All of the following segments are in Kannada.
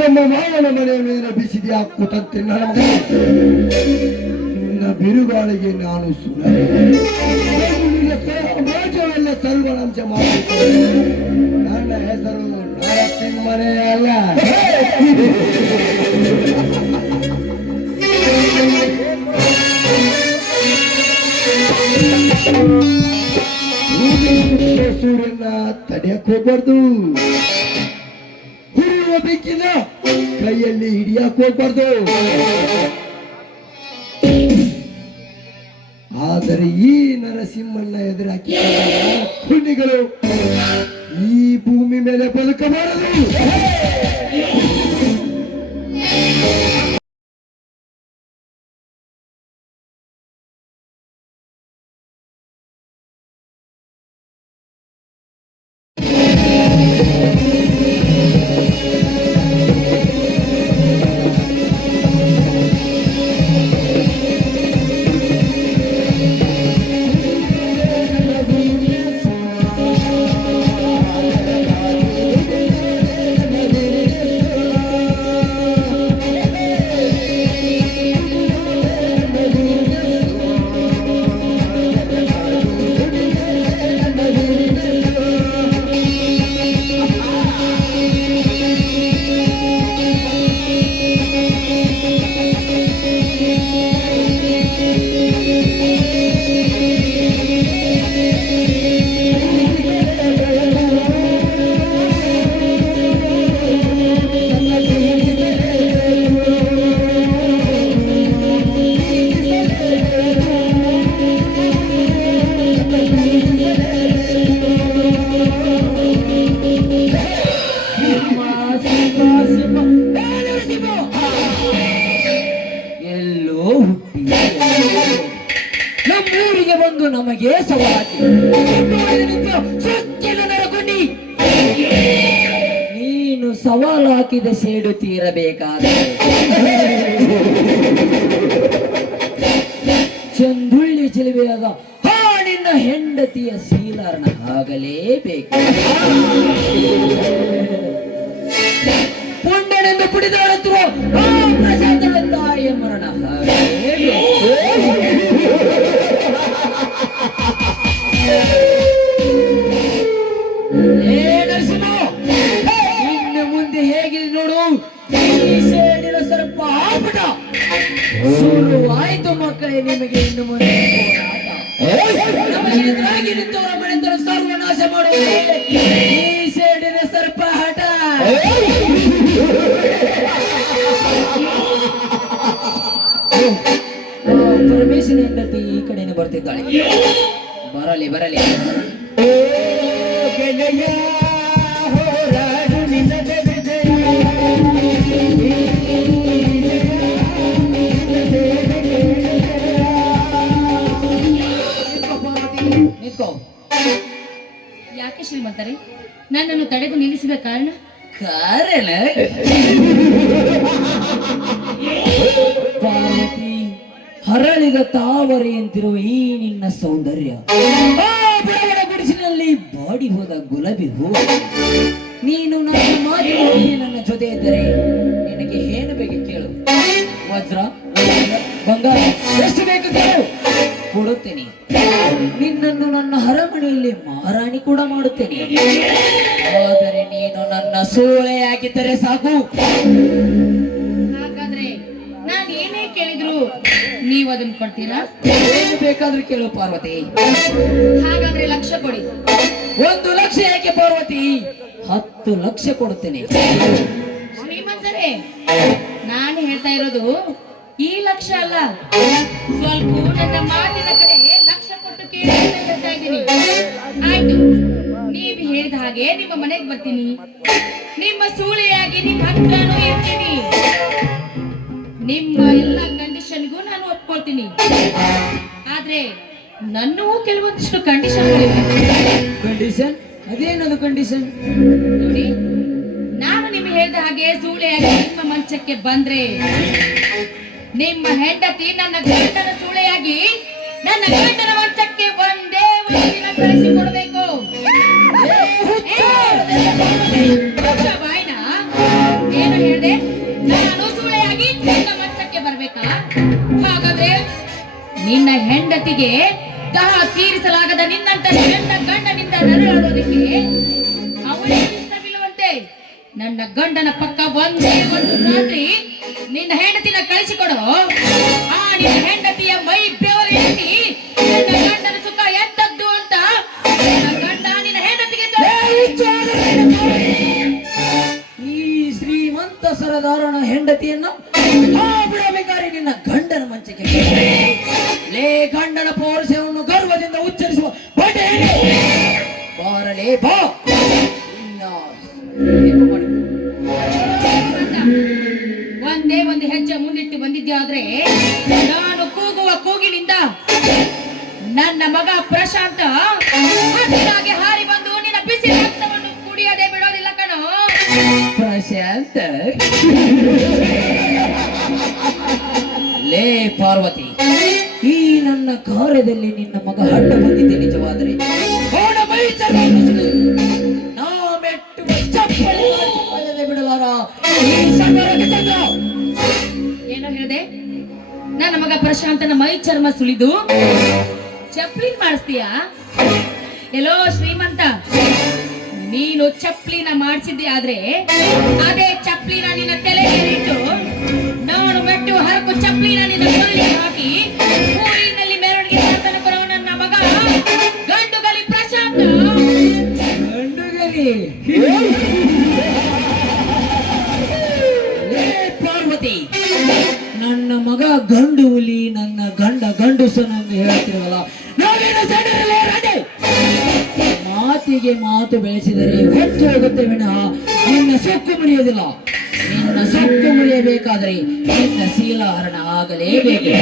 ನಮ್ಮ ಮಾವನ ಮನೆಯ ಮೇಲೆ ಬಿಸಿದೆ ಹಾಕುತ್ತಂತೆ ನಿನ್ನ ಬಿರುಗಾಳಿಗೆ ನಾನು ಸಮಾಜವೆಲ್ಲ ಸರ್ವನಾಂಶ ಮಾಡುತ್ತೇನೆ. ನನ್ನ ಹೆಸರು ನರಸಿಂಹನೇ ಅಲ್ಲ. ಸೂರ್ಯನ ತಡೆಯಕ್ ಹೋಗ್ಬಾರ್ದು, ಹುರಿಯುವ ಬೆಂಕಿನ ಕೈಯಲ್ಲಿ ಹಿಡಿಯಕ್ ಹೋಗ್ಬಾರ್ದು. ಆದರೆ ಈ ನರಸಿಂಹನ್ನ ಎದುರಾಕಿ ಹುಣ್ಣಿಗಳು ಈ ಭೂಮಿ ಮೇಲೆ ಬದುಕಬಾರದು. ನಮ್ಮೂರಿಗೆ ಬಂದು ನಮಗೆ ಸವಾಲಾಗಿ ನೀನು ಸವಾಲು ಹಾಕಿದ ಸೇಡು ತೀರಬೇಕಾದರೆ ಚಂದುಳ್ಳಿ ಚಿಲುವೆಯಾದ ಹಾಡಿನ ಹೆಂಡತಿಯ ಶೀಲರ್ಣ ಆಗಲೇಬೇಕು. ಪುಂಡನೆಂದು ಪುಡಿದಾಡುತ್ತಿರುವ ಪ್ರಸಾದದ ತಾಯಿಯ ಮರಣ ಇನ್ನು ಮುಂದೆ ಹೇಗೆ ನೋಡು, ಸೇಡಿನ ಸರ್ಪ ಆಪಟ ಶುರುವಾಯಿತು ಮಕ್ಕಳೇ. ನಿಮಗೆ ಇನ್ನು ಮುಂದೆ ನಮಗೆ ಎದುರಾಗಿ ನಿಂತವರ ಬೆಳೆದರ ಸರ್ವನಾಶ ಮಾಡುವ ಈ ಸೇಡಿನ ಸರ್ಪ ಹಠ. ಪರಮೇಶ್ವರ ಹೆಂಡತಿ ಈ ಕಡೆನೆ ಬರ್ತಿದ್ದಾಳೆ. ಬರಲಿ ಬರಲಿ. ನಿಂತ್ಕೋ. ಯಾಕೆ ಶ್ರೀಮಂತರೇ ನನ್ನನ್ನು ತಡೆದು ನಿಲ್ಲಿಸಿದ ಕಾರಣ? ಕಾರಣ ಪಾರ್ವತಿ, ಹರಳಿದ ತಾವರೆಯಂತಿರುವ ಈ ನಿನ್ನ ಸೌಂದರ್ಯ, ಆ ಬಡವರ ಗುಡಿಸಿನಲ್ಲಿ ಬಾಡಿ ಹೋದ ಗುಲಾಬಿ ಹೂ. ನೀನು ನನ್ನ ಮಾತಿನಲ್ಲಿ ನನ್ನ ಜೊತೆ ಇದ್ದರೆ ನಿನಗೆ ಏನು ಬೇಕು ಕೇಳು. ವಜ್ರ, ಬಂಗಾರ ಎಷ್ಟು ಬೇಕು ಕೇಳು, ಕೊಡುತ್ತೇನೆ. ನಿನ್ನನ್ನು ನನ್ನ ಅರಮನೆಯಲ್ಲಿ ಮಹಾರಾಣಿ ಕೂಡ ಮಾಡುತ್ತೇನೆ. ಆದರೆ ನೀನು ನನ್ನ ಸೋಳೆಯಾಗಿದ್ದರೆ ಸಾಕು. ಹಾಗಾದ್ರೆ ನಾನು ಏನೇ ಕೇಳಿದ್ರು ನೀವು ಅದನ್ನ ಕೊಡ್ತೀರಾ? ಏನು ಬೇಕಾದ್ರೂ ಕೇಳು ಪಾರ್ವತಿ. ಹಾಗಾದ್ರೆ ಲಕ್ಷ ಕೊಡಿ. 1 ಲಕ್ಷ ಯಾಕೆ ಪಾರ್ವತಿ? 10 ಲಕ್ಷ ಕೊಡುತ್ತೇನೆ. ಶ್ರೀಮಂತರೇ, ನಾನು ಹೇಳ್ತಾ ಇರೋದು ಈ ಲಕ್ಷ ಅಲ್ಲ, ಸ್ವಲ್ಪ ನನ್ನ ಮಾತಿನ ಕಡೆ ಲಕ್ಷ ಕೊಟ್ಟು ಕೇಳಿ ಅಂತ ಹೇಳ್ತಾ ಇದ್ದೀನಿ. ಆಯ್ತು, ನೀವು ಹೇಳಿದ ಹಾಗೆ ನಿಮ್ಮ ಮನೆಗೆ ಬರ್ತೀನಿ, ನಿಮ್ಮ ಸೂಳೆಯಾಗಿ ನಿಮ್ಮ ಹತ್ರನೂ ಇರ್ತೀನಿ, ನಿಮ್ಮ ಎಲ್ಲ ಕಂಡೀಷನ್ಗೂ ನಾನು ಒಪ್ಕೊಳ್ತೀನಿ. ಆದ್ರೆ ನನ್ನೂ ಕೆಲವೊಂದಿಷ್ಟು ಕಂಡೀಷನ್ಗಳಿವೆ. ಕಂಡೀಷನ್? ಅದೇನದು ಕಂಡೀಷನ್? ನೋಡಿ, ನಾನು ನಿಮಗೆ ಹೇಳಿದ ಹಾಗೆ ಸೂಳೆಯಾಗಿ ನಿಮ್ಮ ಮಂಚಕ್ಕೆ ಬಂದ್ರೆ ನಿಮ್ಮ ಹೆಂಡತಿ ನನ್ನ ಗಂಡನ ಸೂಳೆಯಾಗಿ ನನ್ನ ಗಂಡನ ಮಂಚಕ್ಕೆ ಒಂದೇ ದಿನ ಕಳಿಸಿಕೊಡ್ಬೇಕು. ಬಾಯ್ನ ಏನು ಹೇಳಿದೆ? ನಾನು ಸೂಳೆಯಾಗಿ ನನ್ನ ಮಂಚಕ್ಕೆ ಬರ್ಬೇಕಾ? ಹಾಗಾದ್ರೆ ನಿನ್ನ ಹೆಂಡತಿಗೆ ದಾಹ ತೀರಿಸಲಾಗದ ನಿನ್ನಂತ ನನ್ನ ಗಂಡನಿಂದ ನರಳಾಡೋದಕ್ಕೆ ಅವಳಿಗೆ ಇಷ್ಟವಿಲ್ಲವಂತೆ. ನನ್ನ ಗಂಡನ ಪಕ್ಕ ಒಂದೇ ಒಂದು ರಾತ್ರಿ ನಿನ್ನ ಹೆಂಡತಿನ ಕಳಿಸಿಕೊಡು. ಆ ನಿನ್ನ ಹೆಂಡತಿಯ ಮೈ ಬೆವರಿಸಿ ನಿನ್ನ ಗಂಡನ ಸುಖ ಎಂತದ್ದು ಅಂತ ನಿನ್ನ ಗಂಡ ನಿನ್ನ ಹೆಂಡತಿಗೆ ಈ ಶ್ರೀಮಂತ ಸರದಾರನ ಹೆಂಡತಿಯನ್ನ ಬಿಡಬೇಕಾದ್ರೆ ನಿನ್ನ ಗಂಡನ ಮಂಚಕ್ಕೆ ಲೇ ಗಂಡನ ಪೌರುಷವನ್ನು ಗರ್ವದಿಂದ ಉಚ್ಚರಿಸುವ ಬಟೆ ಬಾರಲೇ ಬಾ. ಒಂದೇ ಒಂದು ಹೆಜ್ಜೆ ಮುಂದಿಟ್ಟು ಬಂದಿದ್ದೆ. ನಾನು ಕೂಗುವ ಕೂಗಿನಿಂದ ನನ್ನ ಮಗ ಪ್ರಶಾಂತ ಹಸಿರಾಗಿ ಹಾರಿ ಬಂದು ನಿನ್ನ ಬಿಸಿ ರಕ್ತವನ್ನು ಕುಡಿಯದೆ ಬಿಡೋದಿಲ್ಲ ಕಣೋ. ಪ್ರಶಾಂತ ಲೇ ಪಾರ್ವತಿ, ಈ ನನ್ನ ಕಾರ್ಯದಲ್ಲಿ ನಿನ್ನ ಮಗ ಅಡ್ಡ ಬಂದಿದ್ದೆ ನಿಜವಾದರೆ ನಾ ಮೆಟ್ಟುವ ಚಪ್ಪಲಿ ಬಿಡಲಾರ. ಏನೋ ಹೇಳಿದೆ? ನನ್ನ ಮಗ ಪ್ರಶಾಂತನ ಮೈ ಚರ್ಮ ಸುಲಿದು ಚಪ್ಲಿನ್ ಮಾಡಿಸ್ತೀಯಾ? ಎಲ್ಲೋ ಶ್ರೀಮಂತ, ನೀನು ಚಪ್ಲಿನ ಮಾಡಿಸಿದ್ದೆ ಆದ್ರೆ ಅದೇ ಚಪ್ಲಿನ ನಿನ್ನ ತಲೆಗೆ ಇಟ್ಟು ನಾನು ಮೆಟ್ಟು ಹರಕು ಚಪ್ಲಿನ ನಿನ್ನ ಕೊರಳಿಗೆ ಹಾಕಿ ಊರಿನಲ್ಲಿ ಮೆರವಣಿಗೆ ಮಾಡ್ತಾನೆ ಬರೋ ನನ್ನ ಮಗ ಗಂಡುಗಲಿ ಪ್ರಶಾಂತ. ಗಂಡುಗಲಿ ಪಾರ್ವತಿ, ನನ್ನ ಮಗ ಗಂಡು ಹುಲಿ, ನನ್ನ ಗಂಡ ಗಂಡುಸನೆಂದು ಹೇಳ್ತಿರಲ್ಲ, ನಾವೇನು ಸಣ್ಣರಲ್ಲೇ ರಾಜೆ? ಮಾತಿಗೆ ಮಾತು ಬೆಳೆಸಿದರೆ ಹೊತ್ತು ಹೋಗುತ್ತೆ ವಿನಃ ನಿನ್ನ ಸೊಕ್ಕು ಮುರಿಯೋದಿಲ್ಲ. ನಿನ್ನ ಸೊಕ್ಕು ಮುರಿಯಬೇಕಾದ್ರೆ ನಿನ್ನ ಶೀಲಹರಣ ಆಗಲೇಬೇಕು.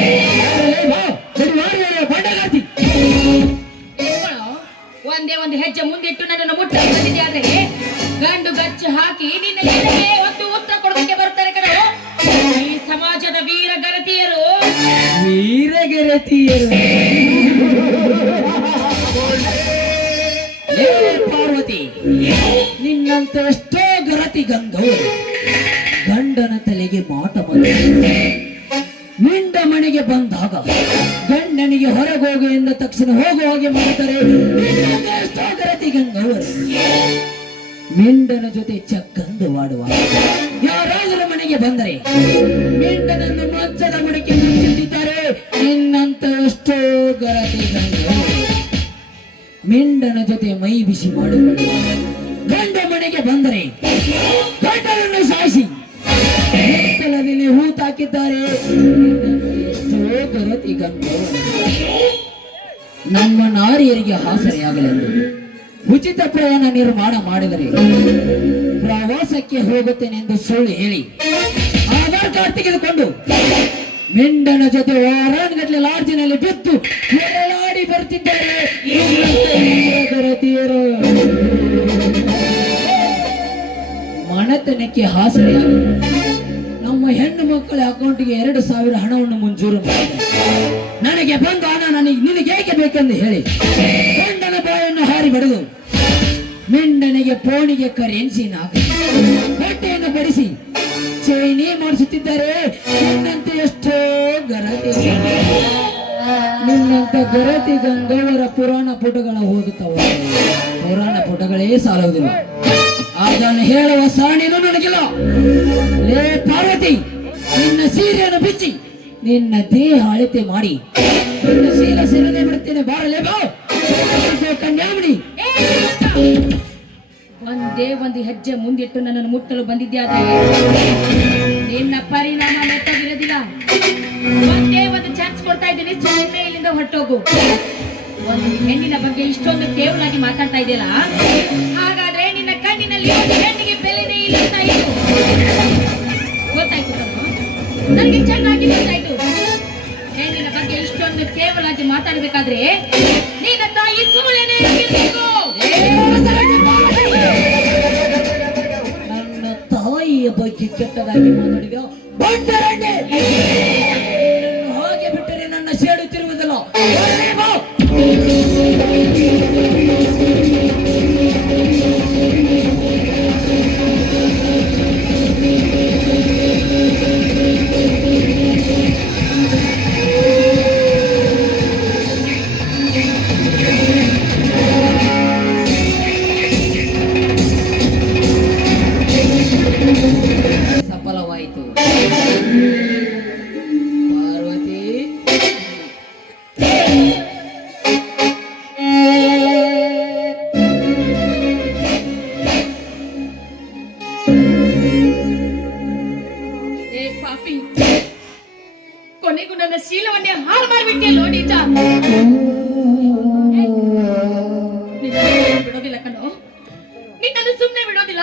ಒಂದೇ ಒಂದು ಹೆಜ್ಜೆ ಮುಂದಿಟ್ಟು ನನ್ನನ್ನು ಮುಟ್ಟ ಬಂದಿದೆ ಆದ್ರೆ ಗಂಡು ಗಚ್ಚು ಹಾಕಿ ನಿನ್ನ ಎದೆಗೆ ಒಂದು ಉತ್ತರ ಕೊಡೋದಕ್ಕೆ ಬರ್ತಾರೆ ಕಣೋ ಈ ಸಮಾಜದ ವೀರಗರತಿಯರು. ಪಾರ್ವತಿ, ನಿನ್ನಂತ ಎಷ್ಟೋ ಗರತಿ ಗಂಗವರು ಗಂಡನ ತಲೆಗೆ ಮಾಟ ಮಿಂಡ ಮನೆಗೆ ಬಂದಾಗ ಗಂಡನಿಗೆ ಹೊರಗೋಗು ಎಂದ ತಕ್ಷಣ ಹೋಗುವ ಹಾಗೆ ಮಾಡ್ತಾರೆ. ಎಷ್ಟೋ ಗರತಿ ಗಂಗವರು ಮಿಂಡನ ಜೊತೆ ಚಕ್ಕಂದು ಆಡುವ ಯಾರಾದರೂ ಮನೆಗೆ ಬಂದರೆ ಮಿಂಡನನ್ನು ಮಂಚದ ಗುಡಿಗೆ ಮುಚ್ಚಿಟ್ಟಿದ್ದಾರೆ. ನಿನ್ನಂತ ಎಷ್ಟೋ ಗರತಿ ಗಂಗವರು ಮಿಂಡನ ಜೊತೆ ಮೈ ಬಿಸಿ ಮಾಡಿಕೊಳ್ಳುವ ಗಂಡ ಮನೆಗೆ ಬಂದರೆ ಗಂಡನನ್ನು ಸಾಯಿಸಿ ಬೆತ್ತಲದಲ್ಲಿ ಹೂತಾಕಿದ್ದಾರೆ. ಎಷ್ಟೋ ಗರತಿ ಗಂಗವರು ನಮ್ಮ ನಾರಿಯರಿಗೆ ಆಸರೆಯಾಗಲೆಂದು ಉಚಿತ ಪ್ರಯಾಣ ನಿರ್ಮಾಣ ಮಾಡಿದರೆ ಪ್ರವಾಸಕ್ಕೆ ಹೋಗುತ್ತೇನೆಂದು ಸುಳ್ಳು ಹೇಳಿ ಆಧಾರ್ ಕಾರ್ಡ್ ತೆಗೆದುಕೊಂಡು ಮಿಂಡನ ಜೊತೆ ವಾರಾನ್ಗಟ್ಲೆ ಲಾಡ್ಜಿನಲ್ಲಿ ಬಿದ್ದು ಹೊರಳಾಡಿ ಬರ್ತಿದ್ದಾರೆ ಗರತಿಯರು. ಮಣತನಕ್ಕೆ ಹಾಸರೆಯಾಗಿ ನಮ್ಮ ಹೆಣ್ಣು ಮಕ್ಕಳ ಅಕೌಂಟ್ಗೆ 2,000 ಹಣವನ್ನು ಮಂಜೂರು ಮಾಡಿದ್ದಾರೆ. ನನಗೆ ಬಂದ ಹಣ ನಿನಗೆ ಹೇಗೆ ಬೇಕೆಂದು ಹೇಳಿ ಗಂಡನ ಬಾಯನ್ನು ಹಾರಿ ಬಡಿದು ಮೆಂಡನಿಗೆ ಫೋನಿಗೆ ಕರೆನ್ಸಿ ಬಟ್ಟೆಯನ್ನು ಬಡಿಸಿ ಚೈನಿ ಮಾಡಿಸುತ್ತಿದ್ದಾರೆ. ನಿನ್ನಂತೆ ಎಷ್ಟೋ ಗರತಿ ನಿನ್ನಂತ ಗರತಿ ಗಂಗವರ ಪುರಾಣ ಪುಟಗಳ ಓದುತ್ತವ. ಪುರಾಣ ಪುಟಗಳೇ ಸಾಲುವುದಿಲ್ಲ. ಅದನ್ನು ಹೇಳುವ ಸಾಣಿನೂ ನನಗಿಲ್ಲ. ಲೇ ಪಾರ್ವತಿ, ನಿನ್ನ ಸೀರೆಯನ್ನು ಬಿಚ್ಚಿ ನಿನ್ನ ದೇಹ ಅಳತೆ ಮಾಡಿ ನಿನ್ನ ಶೀಲ ಸೇರದೆ ಬಿಡುತ್ತೇನೆ. ಬಾರಲೇ ಬಾ ಕನ್ಯಾಮಣಿ. ಒಂದೇ ಒಂದು ಹೆಜ್ಜೆ ಮುಂದಿಟ್ಟು ನನ್ನನ್ನು ಮುಟ್ಟಲು ಬಂದಿದ್ಯಾದ್ರೆ ನಿನ್ನ ಪರಿಣಾಮ ಮೆತ್ತಗಿರೋದಿಲ್ಲ. ಒಂದೇ ಒಂದು ಚಾನ್ಸ್ ಕೊಡ್ತಾ ಇದ್ದೀನಿ, ಸುಮ್ಮನೆ ಇಲ್ಲಿಂದ ಹೊರಟೋಗು. ಒಂದು ಹೆಣ್ಣಿನ ಬಗ್ಗೆ ಇಷ್ಟೊಂದು ಕೇವಲಾಗಿ ಮಾತಾಡ್ತಾ ಇದೆಯಲ್ಲ, ಹಾಗಾದ್ರೆ ನಿನ್ನ ಕಣ್ಣಿನಲ್ಲಿ ಒಂದು ಹೆಣ್ಣಿಗೆ ಬೆಲೆನೇ ಇಲ್ಲ ಅಂತ ಇತ್ತು. ಗೊತ್ತಾಯ್ತು ನನಗೆ ಚೆನ್ನಾಗಿ ಗೊತ್ತಾಯ್ತು. ಹೆಣ್ಣಿನ ಬಗ್ಗೆ ಇಷ್ಟೊಂದು ಕೇವಲಾಗಿ ಮಾತಾಡ್ಬೇಕಾದ್ರೆ ನಿನ್ನ ತಾಯಿ ಸೂಳೆನೇ ಇರ್ಬೇಕು. ನನ್ನ ತಾಯಿಯ ಬಗ್ಗೆ ಕೆಟ್ಟದಾಗಿ ಮಾತಾಡಿದ ಹಾಗೆ ಬಿಟ್ಟರೆ ನನ್ನ ಸೇಡುತ್ತಿರುವುದಿಲ್ಲ. ಸಫಲವಾಯಿತು. ಪಾರ್ವತಿ, ಏ ಪಾಪಿ, ಕೊನೆಗೂ ನನ್ನ ಶೀಲವನ್ನೇ ಹಾಳು ಮಾಡಿಬಿಟ್ಟೆ ಲೋಡಿಚ. ಬಿಡೋದಿಲ್ಲ ಕಣೋ, ನಿನ್ನನ್ನು ಸುಮ್ಮನೆ ಬಿಡೋದಿಲ್ಲ.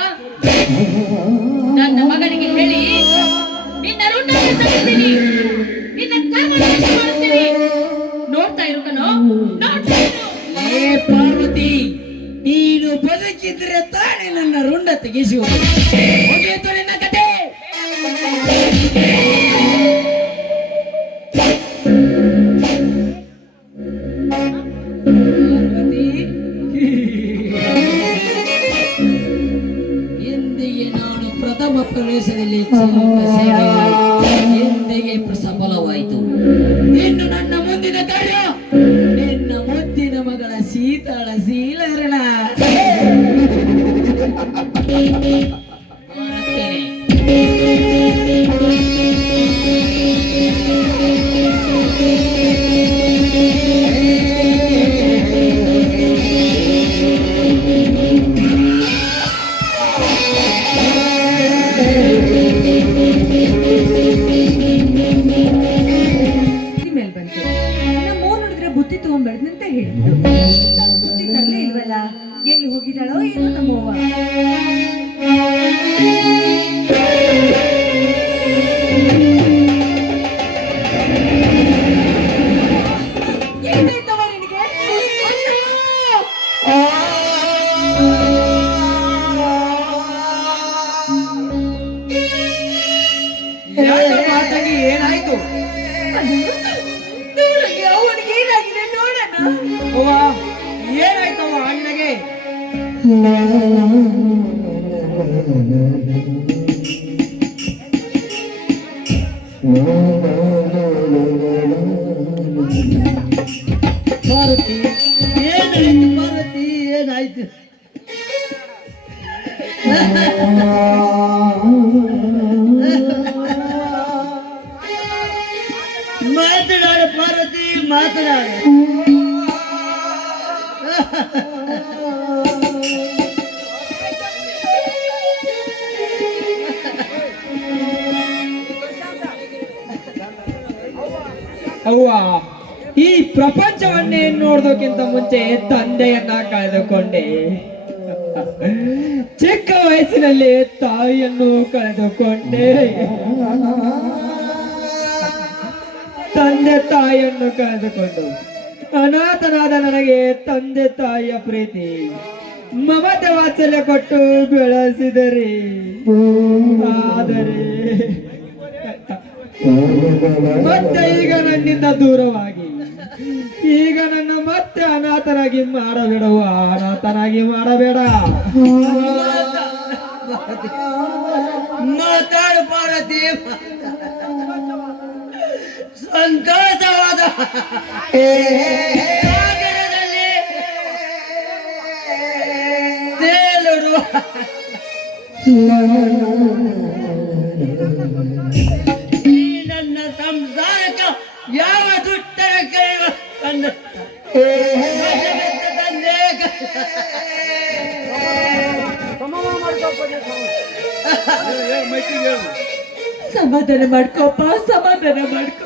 ನನ್ನ ಮಗನಿಗೆ ಹೇಳಿ ನಿನ್ನ ಋಣ ತರಿಸ್ತೀನಿ, ನಿನ್ನ ಸರ್ವನಾಶ ಮಾಡುತ್ತೀನಿ. ನೋಡ್ತಾ ಇರು ಕಣೋ, ನೋಡ್ತಾ ಇರು. ಏ ಪಾರ್ವತಿ, ನೀನು ಬದುಕಿದ್ರೆ ತಾನೇ ನನ್ನ ರುಂಡ ತೆಗೆಸುವುದು. ಮುಗಿಯಿತು ನಿನ್ನ ಕತೆ. ಪಾರ್ವತಿ, ಎಂದಿಗೆ ನಾನು ಪ್ರಥಮ ಪ್ರವೇಶದಲ್ಲಿ ಎಂದಿಗೆ ಸಫಲವಾಯಿತು. ಇನ್ನು ನನ್ನ ಮುಂದಿನ ಕಾರ್ಯ ನಿನ್ನ ಮುದ್ದಿನ ಮಗಳ ಶೀತಳ ಶೀಲರಣ. ಮೇಲೆ ಬಂತು. ನಮ್ಮ ನೋಡಿದ್ರೆ ಬುತ್ತಿ ತಗೊಂಡ್ಬರ್ದಂತ ಹೇಳಿದ್ರು. ನಾನು ಬುತ್ತಿ ತರಲೇ ಇಲ್ವಲ್ಲ, ಎಲ್ಲಿ ಹೋಗಿದ್ದಾಳೋ ಏನೋ ನಮ್ಮವ್ವ. ಏನಾಯ್ತವ್ವ ನಿನಗೆ? ಏನಾಯ್ತು? ಅವನಿಗೆ ಏನಾಗಿದೆ ನೋಡೋಣ. ಏನಾಯ್ತವ ಅಣ್ಣಗೆ? ಪಾರ್ವತಿ, ಏನಾಯ್ತು? ಪಾರ್ವತಿ, ಏನಾಯ್ತು? ಮಾತನಾಡು ಪಾರ್ವತಿ, ಮಾತನಾಡು. ಅವ್ವ, ಈ ಪ್ರಪಂಚವನ್ನೇ ನೋಡೋದಕ್ಕಿಂತ ಮುಂಚೆ ತಂದೆಯನ್ನ ಕಳೆದುಕೊಂಡೆ. ಚಿಕ್ಕ ವಯಸ್ಸಿನಲ್ಲಿ ತಾಯಿಯನ್ನು ಕಳೆದುಕೊಂಡೆ. ತಂದೆ ತಾಯಿಯನ್ನು ಕಳೆದುಕೊಂಡು ಅನಾಥನಾದ ನನಗೆ ತಂದೆ ತಾಯಿಯ ಪ್ರೀತಿ ಮಮತೆ ವಾತ್ಸಲ್ಯ ಕೊಟ್ಟು ಬೆಳೆಸಿದರೆ ಆದರೆ ಮತ್ತೆ ಈಗ ನನ್ನಿಂದ ದೂರವಾಗಿ ಈಗ ನನ್ನ ಮತ್ತೆ ಅನಾಥನಾಗಿ ಮಾಡಬೇಡುವ ಅನಾಥನಾಗಿ ಮಾಡಬೇಡ. ಮಾತಾಡು ಪಾರ್ವತಿ, ಸಂತೋಷವಾದ ಸಾಗರದಲ್ಲಿ ತೇಲುರುವ ಈ ನನ್ನ ಸಂಸಾರಕ್ಕೆ ಯಾವ ದುಷ್ಟರ ಕೈವ ತಂದೆ ಸಮಾಧಾನ ಮಾಡ್ಕೋಪ್ಪ, ಸಮಾಧಾನ ಮಾಡ್ಕೊ.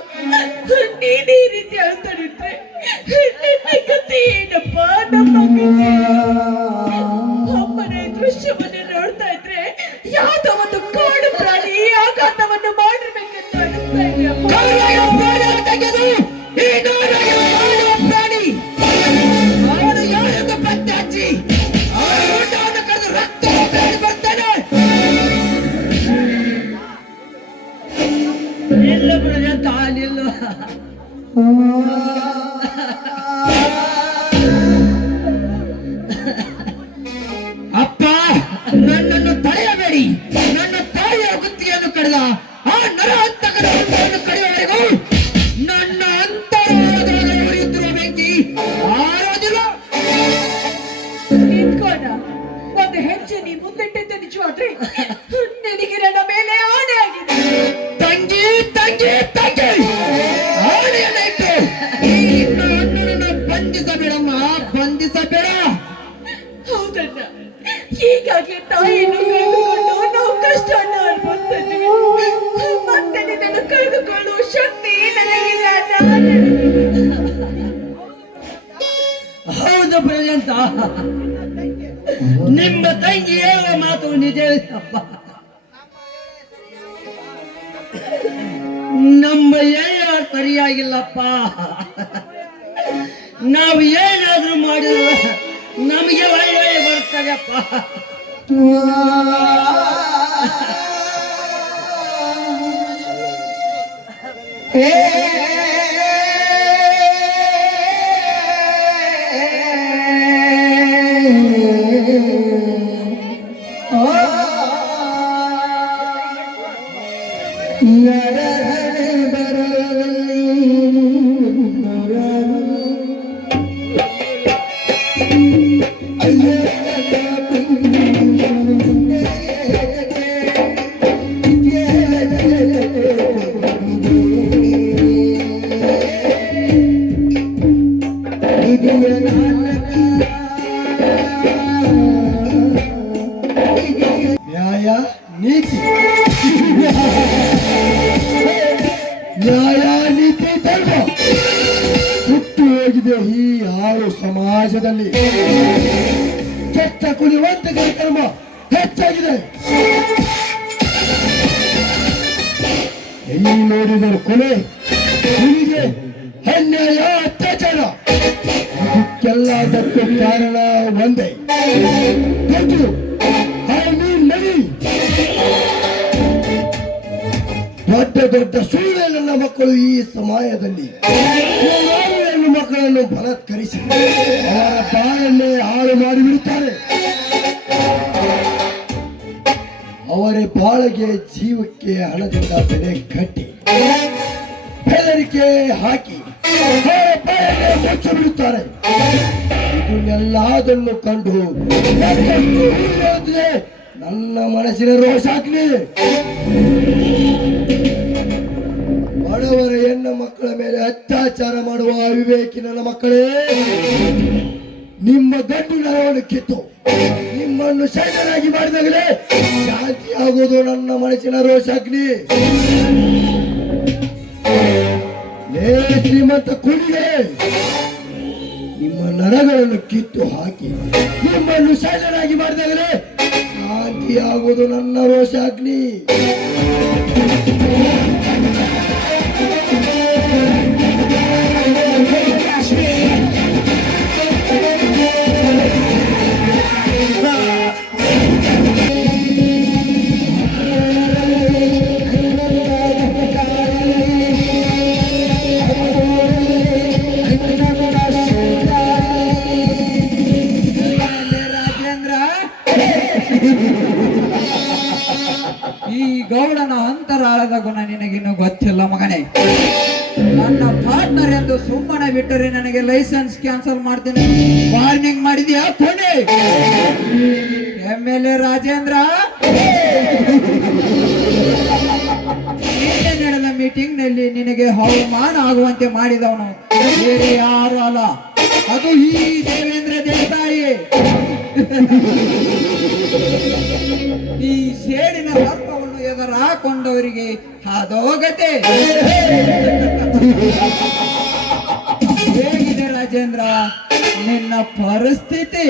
ನೀನ್ ಈ ರೀತಿ ಅಳ್ತಾಡಿದ್ರೆ ನಿನ್ನ ಕಥೆ ಏನಪ್ಪ? ನಮ್ಮ ಅಮ್ಮನ ದೃಶ್ಯವನ್ನ ನೋಡ್ತಾ ಇದ್ರೆ ಯಾವ್ದೋ ಒಂದು ಕಾಡು ಪ್ರಾಣಿ ಆಘಾತವನ್ನು ಮಾಡಿರ್ಬೇಕಂತ ಅನಿಸ್ತಾ ಇದೆಯಪ್ಪ. ಇಲ್ಲ ಪ್ರಜಂತ ನಿಲ್ಲ. ಅಪ್ಪ, ನನ್ನನ್ನು ತಡೆಯಬೇಡಿ. ನನ್ನ ತಾಯಿಯ ಗುತ್ತಿಗೆಯನ್ನು ಕಳೆದ ಆ ನರ ಹಂತಕರ ಹಂತವನ್ನು ಕಡಿಯುವವರೆಗೂ ನನ್ನ ಅಂತರಾಳದೊಳಗೆ ಉರಿಯುತ್ತಿರುವ ಬೆಂಕಿ ಆರೋದಿಲ್ಲ. ನಿಂತ್ಕೋಣ. ಒಂದು ಹೆಜ್ಜೆ ನೀ ಮುಂದಿಟ್ಟಿದ್ದು ನಿಜವಾದ್ರೆ ನಿನಗೆ ನನ್ನ ಮೇಲೆ ಆಣೆ ಆಗಿದೆ. ತಂಗಿ ತಂಗಿ ತಂಗಿ ಆಣೆಯನ್ನ ಇಟ್ಟು ಈ ನಿನ್ನ ಅಣ್ಣನನ್ನು ಬಂಧಿಸಬೇಡಮ್ಮ, ಬಂಧಿಸಬೇಡ. ಹೌದಣ್ಣ, ಈಗಾಗಲೇ ತಾಯಿಯನ್ನು ಕಳೆದುಕೊಂಡು ನಾವು ಕಷ್ಟವನ್ನು ಅನುಭವಿಸ್ತಾ ಇದ್ದೀವಿ. ಮತ್ತೆ ನಿನ್ನನ್ನು ಕಳೆದುಕೊಳ್ಳುವ ಶಕ್ತಿ ನನಗಿದೆ ಅಣ್ಣ. ಹೌದು ಪ್ರಜಂತ, ನಿಮ್ಮ ತಂಗಿ ಹೇಳುವ ಮಾತು ನಿಜ. ನಮ್ಮ ಏನ ಸರಿಯಾಗಿಲ್ಲಪ್ಪ. ನಾವು ಏನಾದ್ರೂ ಮಾಡಿದ್ರೆ ನಮಗೆ ಒಳ್ಳೆ ಬರ್ತದೆಪ್ಪ. ನ್ಯಾಯ ನೀತಿ ನ್ಯಾಯ ನೀತಿ ಧರ್ಮ ಹುಟ್ಟು ಹೋಗಿದೆ ಈ 6 ಸಮಾಜದಲ್ಲಿ. ಕೆಟ್ಟ ಕುಲಿವಂತಗಳ ಕರ್ಮ ಹೆಚ್ಚಾಗಿದೆ. ಎಲ್ಲಿ ನೋಡಿದರು ಕೊಲೆ, ಹುಲಿಗೆ, ಅನ್ಯಾಯ, ಅತ್ಯಾಚಾರ. ಇದಕ್ಕೆಲ್ಲದಕ್ಕೂ ಕಾರಣ ಒಂದೇ, ದುಡ್ಡು, ಹಣಿ, ನಡಿ. ದೊಡ್ಡ ದೊಡ್ಡ ಸುಳ್ಳು ನನ್ನ ಮಕ್ಕಳು ಈ ಸಮಯದಲ್ಲಿ ಹೆಣ್ಣು ಮಕ್ಕಳನ್ನು ಬಲಾತ್ಕರಿಸಿ ಅವರ ಬಾಳನ್ನೇ ಹಾಳು ಮಾಡಿಬಿಡುತ್ತಾರೆ. ಅವರ ಬಾಳಿಗೆ ಜೀವಕ್ಕೆ ಹಣದಿಂದ ಬೆಲೆ ಕಟ್ಟಿ ಬೆದರಿಕೆ ಹಾಕಿ ಅವರ ಬಾಯನ್ನೇ ಮುಚ್ಚಿಬಿಡುತ್ತಾರೆ. ಇದನ್ನೆಲ್ಲದನ್ನು ಕಂಡು ನನ್ನ ಮನಸ್ಸಿನ ರೋಷಾಗ್ನಿ. ಬಡವರ ಹೆಣ್ಣು ಮಕ್ಕಳ ಮೇಲೆ ಅತ್ಯಾಚಾರ ಮಾಡುವ ಅವಿವೇಕಿ ನನ್ನ ಮಕ್ಕಳೇ, ನಿಮ್ಮ ಗಂಡು ನರವನ್ನು ಕಿತ್ತು ನಿಮ್ಮನ್ನು ಶೈಲನಾಗಿ ಮಾಡಿದಾಗಲೇ ಶಾಂತಿ ಆಗುವುದು ನನ್ನ ಮನಸ್ಸಿನ ರೋಷಾಗ್ನಿ. ಲೇ ಶ್ರೀಮಂತ ಕುಡಿಗೆ, ನಿಮ್ಮ ನರಗಳನ್ನು ಕಿತ್ತು ಹಾಕಿ ನಿಮ್ಮನ್ನು ಶೈಲನಾಗಿ ಮಾಡಿದಾಗಲೇ ಶಾಂತಿ ಆಗುವುದು ನನ್ನ ರೋಷಾಗ್ನಿ. ಮಗನೇ, ನನ್ನ ಪಾರ್ಟ್ನರ್ ಎಂದು ಸುಮ್ಮನೆ ಬಿಟ್ಟರೆ ನನಗೆ ಲೈಸೆನ್ಸ್ ಕ್ಯಾನ್ಸಲ್ ಮಾಡ್ತೀನಿ. ವಾರ್ನಿಂಗ್ ಮಾಡಿದ್ಯಾ ಕೊನೆ? MLA ರಾಜೇಂದ್ರ, ನಿನ್ನೆ ನಡೆದ ಮೀಟಿಂಗ್ ನಲ್ಲಿ ನಿನಗೆ ಅವಮಾನ ಆಗುವಂತೆ ಮಾಡಿದವನು ಬೇರೆ ಯಾರು ಅಲ್ಲ, ಅದು ಈ ದೇವೇಂದ್ರ ದೇಸಾಯಿ. ಈ ಸೇಡಿನ ಸರ್ಪವನ್ನು ಎದುರಾಕೊಂಡವರಿಗೆ ಅದೋಗತೆ. ಹೇಗಿದೆ ರಾಜೇಂದ್ರ ನಿನ್ನ ಪರಿಸ್ಥಿತಿ?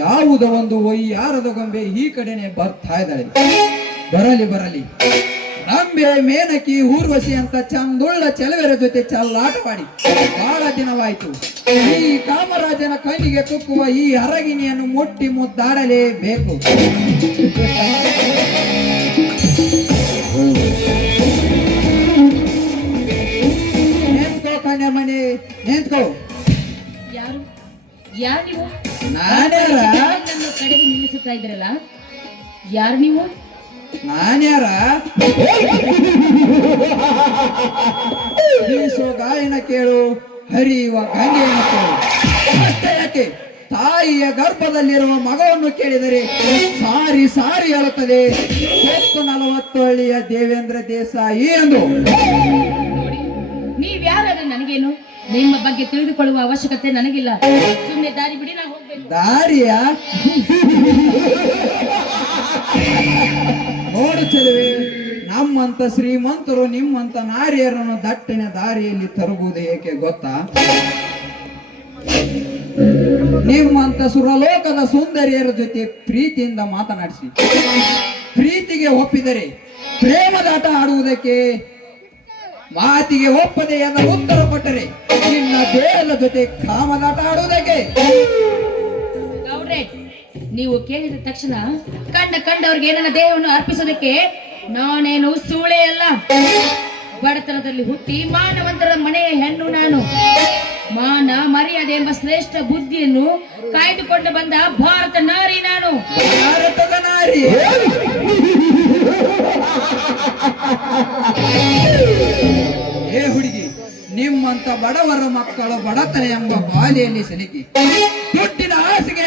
ಯಾವುದೋ ಒಂದು ಒಯ್ಯಾರದ ಗೊಂಬೆ ಈ ಕಡೆನೆ ಬರ್ತಾ ಇದ್ದಾಳೆ. ಬರಲಿ ಬರಲಿ, ರಂಬೆ ಮೇನಕಿ ಊರ್ವಶಿ ಅಂತ ಚಂದುಳ್ಳ ಚೆಲುವೆರ ಜೊತೆ ಚಲ್ಲಾಟವಾಡಿ ಬಹಳ ದಿನವಾಯಿತು. ಈ ಕಾಮರಾಜನ ಕಣ್ಣಿಗೆ ಕುಕ್ಕುವ ಈ ಅರಗಿನಿಯನ್ನು ಮುಟ್ಟಿ ಮುದ್ದಾಡಲೇಬೇಕು. ನಿಂತ್ಕೋ ಕನ್ಯಾ ಮನೆ, ನಿಂತ್ಕೋ. ಯಾರು ಯಾರು ನೀವು? ನಾನ್ಯಾರ? ನನ್ನ ಕಡೆಗೆ ನಿಲ್ಲಿಸುತ್ತಾ ಇದ್ರಲ್ಲ, ಯಾರು ನೀವು? ನಾನ್ಯಾರ? ಬೀಸೋ ಗಾಯನ ಕೇಳು, ಹರಿಯುವ ಗಂಗೆಯನ್ನು ಕೇಳು. ಅಷ್ಟೇ ಯಾಕೆ, ತಾಯಿಯ ಗರ್ಭದಲ್ಲಿರುವ ಮಗವನ್ನು ಕೇಳಿದರೆ ಸಾರಿ ಸಾರಿ ಹೇಳುತ್ತದೆ 40 ಹಳ್ಳಿಯ ದೇವೇಂದ್ರ ದೇಸಾಯಿ ಎಂದು. ನೋಡಿ, ನೀವ್ಯಾರಾದ್ರೆ ನನಗೇನು? ನಿಮ್ಮ ಬಗ್ಗೆ ತಿಳಿದುಕೊಳ್ಳುವ ಅವಶ್ಯಕತೆ ನನಗಿಲ್ಲ. ಸುಮ್ಮನೆ ದಾರಿ ಬಿಡಿ, ನಾ ಹೋಗ್ಬೇಕು. ದಾರಿಯ ನೋಡು ಚೆಲುವೆ, ನಮ್ಮಂತ ಶ್ರೀಮಂತರು ನಿಮ್ಮಂತ ನಾರಿಯರನ್ನು ದಟ್ಟನ ದಾರಿಯಲ್ಲಿ ತರುವುದು ಏಕೆ ಗೊತ್ತಾ? ನಿಮ್ಮಂತ ಸುರಲೋಕದ ಸುಂದರಿಯರ ಜೊತೆ ಪ್ರೀತಿಯಿಂದ ಮಾತನಾಡಿಸಿ ಪ್ರೀತಿಗೆ ಒಪ್ಪಿದರೆ ಪ್ರೇಮದಾಟ ಆಡುವುದಕ್ಕೆ, ಮಾತಿಗೆ ಒಪ್ಪದೆ ಎನ್ನ ಉತ್ತರ ಕೊಟ್ಟರೆ ನಿನ್ನ ದೇಹದ ಜೊತೆ ಕಾಮದಾಟ ಆಡುವುದಕ್ಕೆ. ಗೌಡ್ರೆ, ನೀವು ಕೇಳಿದ ತಕ್ಷಣ ಕಂಡವ್ರಿಗೆ ನನ್ನ ದೇಹವನ್ನು ಅರ್ಪಿಸೋದಕ್ಕೆ ನಾನೇನು ಸೂಳೆ ಅಲ್ಲ. ಬಡತನದಲ್ಲಿ ಹುಟ್ಟಿ ಮಾನವಂತರ ಮನೆಯ ಹೆಣ್ಣು ನಾನು. ಮಾನ ಮರ್ಯಾದೆ ಎಂಬ ಶ್ರೇಷ್ಠ ಬುದ್ಧಿಯನ್ನು ಕಾಯ್ದುಕೊಂಡು ಬಂದ ಭಾರತ ನಾರಿ ನಾನು. ಭಾರತದ ನಾರಿ. ಏ ಹುಡುಗಿ, ನಿಮ್ಮಂತ ಬಡವರ ಮಕ್ಕಳು ಬಡತನ ಎಂಬ ಬಾಧೆಯಲ್ಲಿ ಸಿಲುಕಿ ದುಡ್ಡಿನ ಆಸೆಗೆ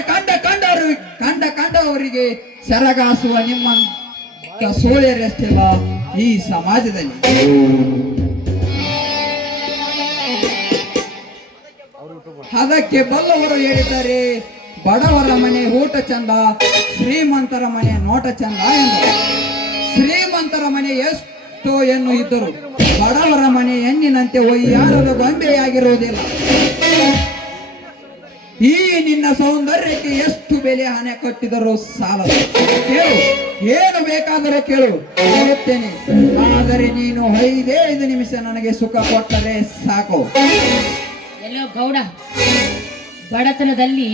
ಕಂಡವರಿಗೆ ಸೆರಗಾಸುವ ನಿಮ್ಮಂತ ಸೋಳೆಯರಷ್ಟಿಲ್ಲ ಈ ಸಮಾಜದಲ್ಲಿ. ಅದಕ್ಕೆ ಬಲ್ಲವರು ಹೇಳಿದ್ದಾರೆ, ಬಡವರ ಮನೆ ಊಟ ಚಂದ, ಶ್ರೀಮಂತರ ಮನೆ ನೋಟ ಚಂದ ಎಂದು. ಶ್ರೀಮಂತರ ಮನೆ ಎಷ್ಟೋ ಹೆಣ್ಣು ಇದ್ದರು, ಬಡವರ ಮನೆ ಹೆಣ್ಣಿನಂತೆ ಒಯ್ಯಾರದ ಗೊಂಬೆಯಾಗಿರುವುದಿಲ್ಲ. ಈ ನಿನ್ನ ಸೌಂದರ್ಯಕ್ಕೆ ಎಷ್ಟು ಬೆಲೆ ಹಣೆ ಕಟ್ಟಿದರೂ ಸಾಲದು. ಕೇಳು, ಏನು ಬೇಕಾದರೂ ಕೇಳು, ಹೇಳುತ್ತೇನೆ. ಆದರೆ ನೀನು 5 ನಿಮಿಷ ನನಗೆ ಸುಖ ಕೊಟ್ಟರೆ ಸಾಕು. ಎಲ್ಲೋ ಗೌಡ, ಬಡತನದಲ್ಲಿ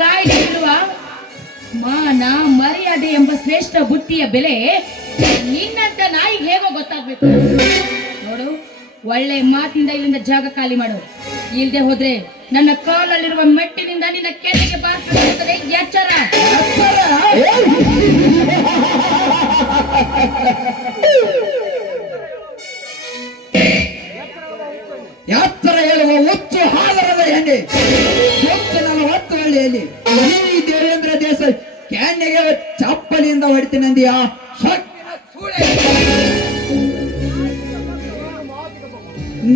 ಕಾಯ್ದಿರುವ ಮಾನ ಮರ್ಯಾದೆ ಎಂಬ ಶ್ರೇಷ್ಠ ಬುದ್ಧಿಯ ಬೆಲೆ ನಿನ್ನಂತ ನಾಯಿಗೆ ಹೇಗೋ ಗೊತ್ತಾಗ್ಬೇಕು. ನೋಡು, ಒಳ್ಳೆ ಮಾತಿಂದ ಇಲ್ಲಿಂದ ಜಾಗ ಖಾಲಿ ಮಾಡು. ಇಲ್ದೆ ಹೋದ್ರೆ ನನ್ನ ಕಾಲಲ್ಲಿರುವ ಮೆಟ್ಟಿನಿಂದ ನಿನ್ನ ಕೆರೆಗೆ ಬಾರಿಸುತ್ತದೆ. ಎಚ್ಚರ. ಎಚ್ಚರ ಹೇಳುವ ಹುಚ್ಚು ಹಾಲರದ ಹೆಣ್ಣೆ, 40 ಹಳ್ಳಿಯಲ್ಲಿ ಈ ದೇವೇಂದ್ರ ದೇಸಾಯಿ ಕ್ಯಾನ್ನೆಗೆ ಚಪ್ಪಲಿಯಿಂದ ಹೊಡಿತೀನಂದಿಯಾ?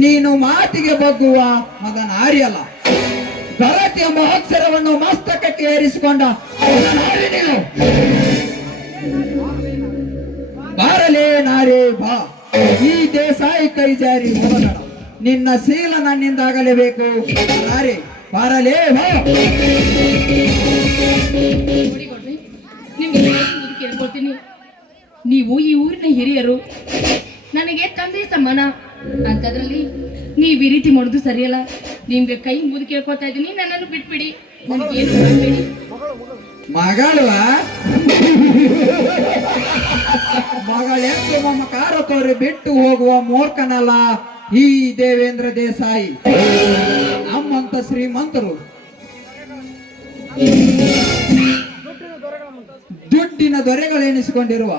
ನೀನು ಮಾತಿಗೆ ಬಗ್ಗುವ ಮಗನಾರಿ ಅಲ್ಲ, ಭರತ್ ಎಂಬ ಅಕ್ಷರವನ್ನು ಮಸ್ತಕಕ್ಕೆ ಏರಿಸಿಕೊಂಡ ಮಗನಾರಿ ನೀನು. ಬಾರಲೇ ನಾರೇ ಬಾ, ಈ ದೇಸಾಯಿ ಕೈ ಜಾರಿ ಹೋಗಬೇಡ. ನಿನ್ನ ಶೀಲ ನನ್ನಿಂದಾಗಲೇಬೇಕು. ನಾರೇ ಬಾರಲೇ ಬಾ. ನಿಮ್ಗೆ ಕೇಳ್ಕೊಳ್ತೀನಿ, ನೀವು ಈ ಊರಿನ ಹಿರಿಯರು, ನನಗೆ ತಂದೆ ಸಮಾನ. ಅಂತದ್ರಲ್ಲಿ ನೀವ್ ಈ ರೀತಿ ಮಾಡೋದು ಸರಿಯಲ್ಲ. ನಿಮ್ಗೆ ಕೈ ಮುಗಿ ಕೇಳ್ಕೊತಾ ಇದ್ದೀನಿ, ನನ್ನನ್ನು ಬಿಟ್ಬಿಡಿ, ನನಗೇನು ಮಾಡಬೇಡಿ. ಮಗಳ ಮಗಳೆಂದು ಮಮಕಾರ ತೋರಿ ಬಿಟ್ಟು ಹೋಗುವ ಮೂರ್ಖನಲ್ಲ ಈ ದೇವೇಂದ್ರ ದೇಸಾಯಿ. ನಮ್ಮಂತ ಶ್ರೀಮಂತರು ಮುಟ್ಟಿನ ದೊರೆಗಳೆನಿಸಿಕೊಂಡಿರುವ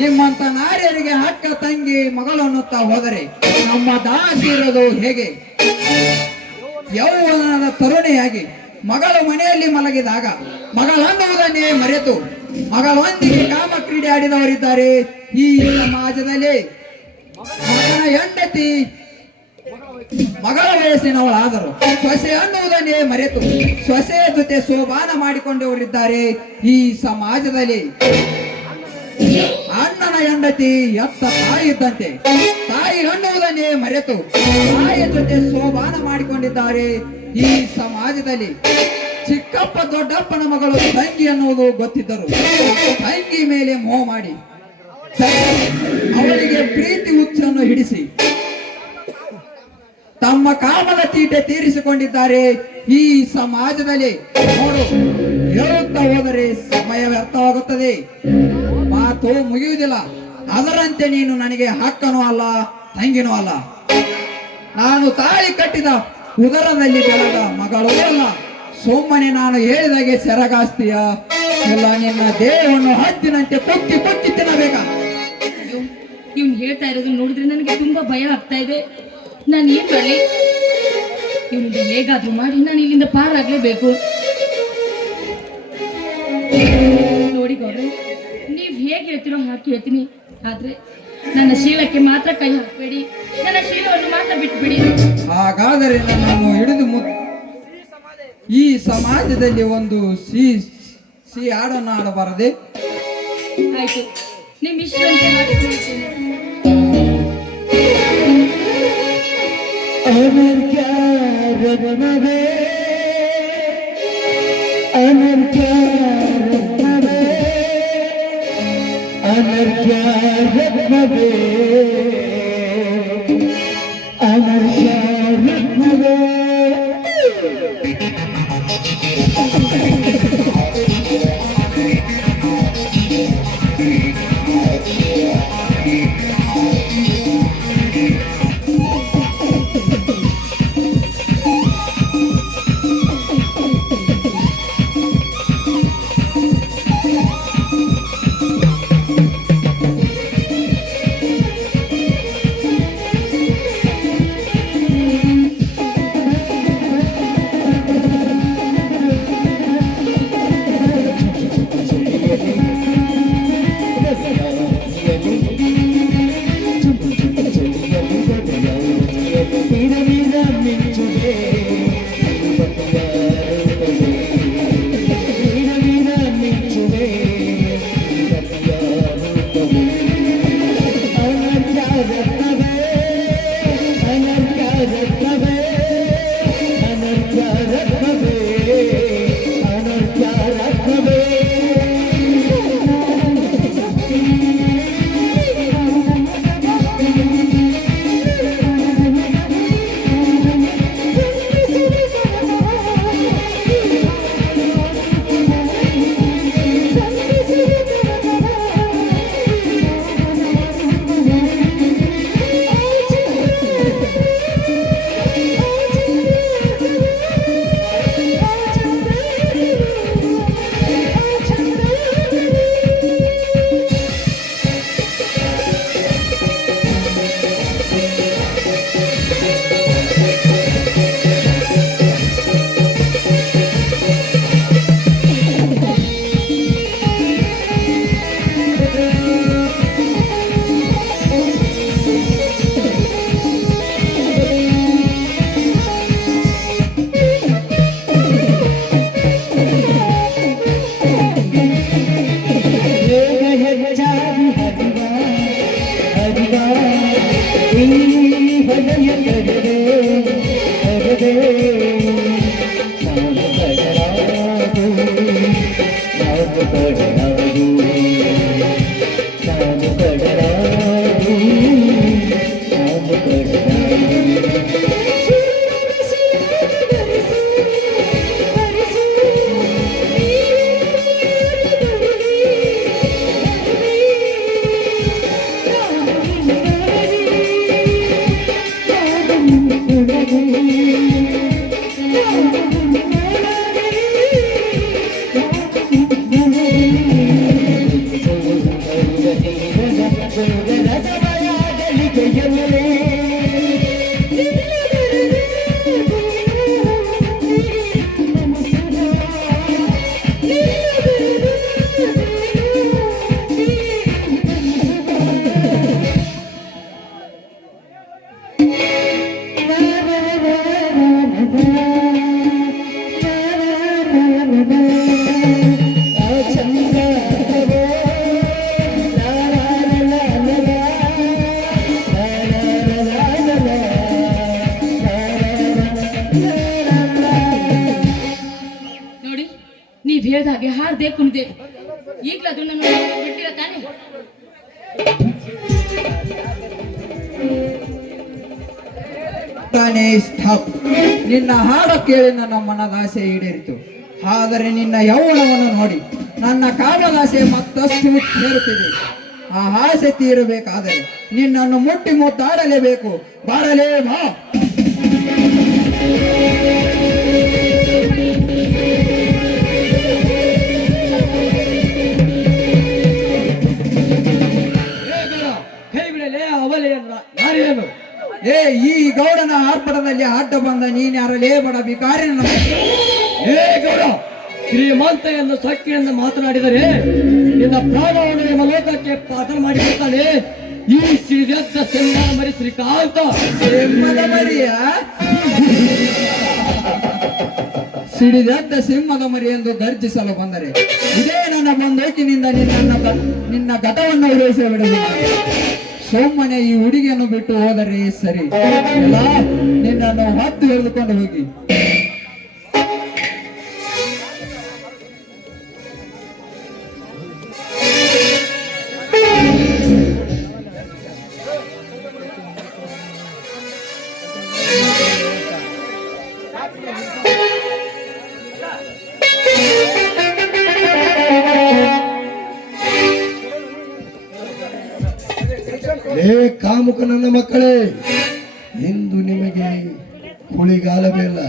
ನಿಮ್ಮಂತ ನಾರಿಯರಿಗೆ ಅಕ್ಕ ತಂಗಿ ಮಗಳು ಅನ್ನುತ್ತಾ ಹೋದರೆ ನಮ್ಮ ದಾಸಿ ಇರೋದು ಹೇಗೆ? ಯೌವನದ ತರುಣಿಯಾಗಿ ಮಗಳು ಮನೆಯಲ್ಲಿ ಮಲಗಿದಾಗ ಮಗಳನ್ನುವುದನ್ನೇ ಮರೆತು ಮಗಳೊಂದಿಗೆ ಕಾಮ ಕ್ರೀಡೆ ಆಡಿದವರಿದ್ದಾರೆ ಈ ಸಮಾಜದಲ್ಲಿ. ಮಗನ ಹೆಂಡತಿ ಮಗಳ ವಯಸ್ಸಿನವಳಾದರು ಸೊಸೆ ಅನ್ನುವುದನ್ನೇ ಮರೆತು ಸೊಸೆಯ ಜೊತೆ ಸೋಬಾನ ಮಾಡಿಕೊಂಡವರಿದ್ದಾರೆ ಈ ಸಮಾಜದಲ್ಲಿ. ಅಣ್ಣನ ಹೆಂಡತಿ ಎತ್ತ ತಾಯಿ ಇದ್ದಂತೆ ತಾಯಿ ಅನ್ನುವುದನ್ನೇ ಮರೆತು ತಾಯಿಯ ಜೊತೆ ಸೋಬಾನ ಮಾಡಿಕೊಂಡಿದ್ದಾರೆ ಈ ಸಮಾಜದಲ್ಲಿ. ಚಿಕ್ಕಪ್ಪ ದೊಡ್ಡಪ್ಪನ ಮಗಳು ತಂಗಿ ಅನ್ನುವುದು ಗೊತ್ತಿದ್ದರು ತಂಗಿ ಮೇಲೆ ಮೋಹ ಮಾಡಿ ಅವಳಿಗೆ ಪ್ರೀತಿ ಹುಚ್ಚನ್ನು ಹಿಡಿಸಿ ತಮ್ಮ ಕಾಮದ ತೀಟೆ ತೀರಿಸಿಕೊಂಡಿದ್ದಾರೆ ಈ ಸಮಾಜದಲ್ಲಿ. ನೋಡು, ಹೇಳುತ್ತಾ ಹೋದರೆ ಸಮಯ ವ್ಯರ್ಥವಾಗುತ್ತದೆ, ಮಾತು ಮುಗಿಯುವುದಿಲ್ಲ. ಅದರಂತೆ ನೀನು ನನಗೆ ಹಕ್ಕನೂ ಅಲ್ಲ ತಂಗಿನೂ ಅಲ್ಲ. ನಾನು ತಾಳಿ ಕಟ್ಟಿದ ಉದರದಲ್ಲಿ ಬೆಳೆದ ಮಗಳೂ ಅಲ್ಲ. ಸುಮ್ಮನೆ ನಾನು ಹೇಳಿದಾಗೆ ಸೆರಗಾಸ್ತೀಯ ಇಲ್ಲ ನಿನ್ನ ದೇಹವನ್ನು ಹದ್ದಿನಂತೆ ಕುಕ್ಕಿ ಕುಕ್ಕಿ ತಿನ್ನಬೇಕಾ? ಇವ್ನು ಹೇಳ್ತಾ ಇರೋದು ನೋಡಿದ್ರೆ ನನಗೆ ತುಂಬಾ ಭಯ ಆಗ್ತಾ ಇದೆ. ನಾನು ಏನ್ ಮಾಡಲಿ? ಇವನಿಂದ ಹೇಗಾದ್ರೂ ಮಾಡಿ ನಾನು ಇಲ್ಲಿಂದ ಪಾರಾಗ್ಲೇಬೇಕು. ನೋಡಿ ಗೌರವ್, ನೀವ್ ಹೇಗೆ ಹೇಳ್ತೀರೋ ಹಾಕಿ ಹೇಳ್ತೀನಿ. ಆದ್ರೆ ನನ್ನ ಶೀಲಕ್ಕೆ ಮಾತ್ರ ಕೈ ಹಾಕಬೇಡಿ, ನನ್ನ ಶೀಲವನ್ನು ಮಾತ್ರ ಬಿಟ್ಬಿಡಿ. ಹಾಗಾದರೆ ನನ್ನನ್ನು ಹಿಡಿದು ಈ ಸಮಾಜದಲ್ಲಿ ಒಂದು ಸಿ ಹಾಡನ್ನು ಆಡಬಾರದೆ? ಆಯ್ತು, ನಿಮ್ ಇಷ್ಟಂತೆ ಹಾಡ್ತೀನಿ. अमर क्या रत्नवे अमर क्या रत्नवे अमर क्या रत्नवे अमर क्या रत्नवे ಹೇಳ್ದ ಹಾಗೆ ಹಾರ್ದೆ ಕುಣಿದೆ. ಈಗ್ಲಾದ್ರೂ ನನ್ನ ಬಿಟ್ಟಿರ ತಾನೆ? ತಾನೇ ಸ್ಟಾಪ್. ನಿನ್ನ ಹಾಡು ಕೇಳಿ ನನ್ನ ಮನದ ಆಸೆ ಈಡೇರಿತು. ಆದರೆ ನಿನ್ನ ಯೌವನವನ್ನು ನೋಡಿ ನನ್ನ ಕಾಮದ ಆಸೆ ಮತ್ತಷ್ಟು ಸೇರುತ್ತಿದೆ. ಆ ಆಸೆ ತೀರಬೇಕಾದರೆ ನಿನ್ನನ್ನು ಮುಟ್ಟಿ ಮುದ್ದಾಡಲೇಬೇಕು. ಬಾರಲೇ ಬಾ. ಏ ಈ ಗೌಡನ ಆರ್ಭಟದಲ್ಲಿ ಅಡ್ಡ ಬಂದ ನೀನ್ ಯಾರಲೇ ಬಡ ಬಿಕಾರಿ ನನ್ನ ಏ ಗೌಡ, ಶ್ರೀಮಂತ ಎಂದು ಸಕ್ಕಿಯಿಂದ ಮಾತನಾಡಿದರೆ ನಿನ್ನ ಪ್ರಾಣವನ್ನು ನಿಮ್ಮ ಲೋಕಕ್ಕೆ ಪಾತ್ರ ಮಾಡಿಬಿಡ್ತಾನೆ ಈ ಶ್ರೀದತ್ತ ಸಿಂಹನ ಮರಿ ಶ್ರೀಕಾಂತ. ಸಿಂಹದ ಮರಿಯ ಸಿಡಿದೆದ್ದ ಸಿಂಹದ ಮರಿ ಎಂದು ಗರ್ಜಿಸಲು ಬಂದರೆ ಇದೇ ನನ್ನ ಬಂದೋಕಿನಿಂದ ನಿನ್ನ ಗತವನ್ನು ಉಳಿಸಿ ಬಿಡುವುದು. ಸೋಮನೆ ಈ ಹುಡುಗಿಯನ್ನು ಬಿಟ್ಟು ಹೋದರೆ ಸರಿ, ಇಲ್ಲ ನಿನ್ನನ್ನು ಹತ್ತು ಎಳೆದುಕೊಂಡು ಹೋಗಿ. ಏ ಕಾಮುಕ ನನ್ನ ಮಕ್ಕಳೇ, ಇಂದು ನಿಮಗೆ ಕುಳಿಗಾಲವೇ ಇಲ್ಲ.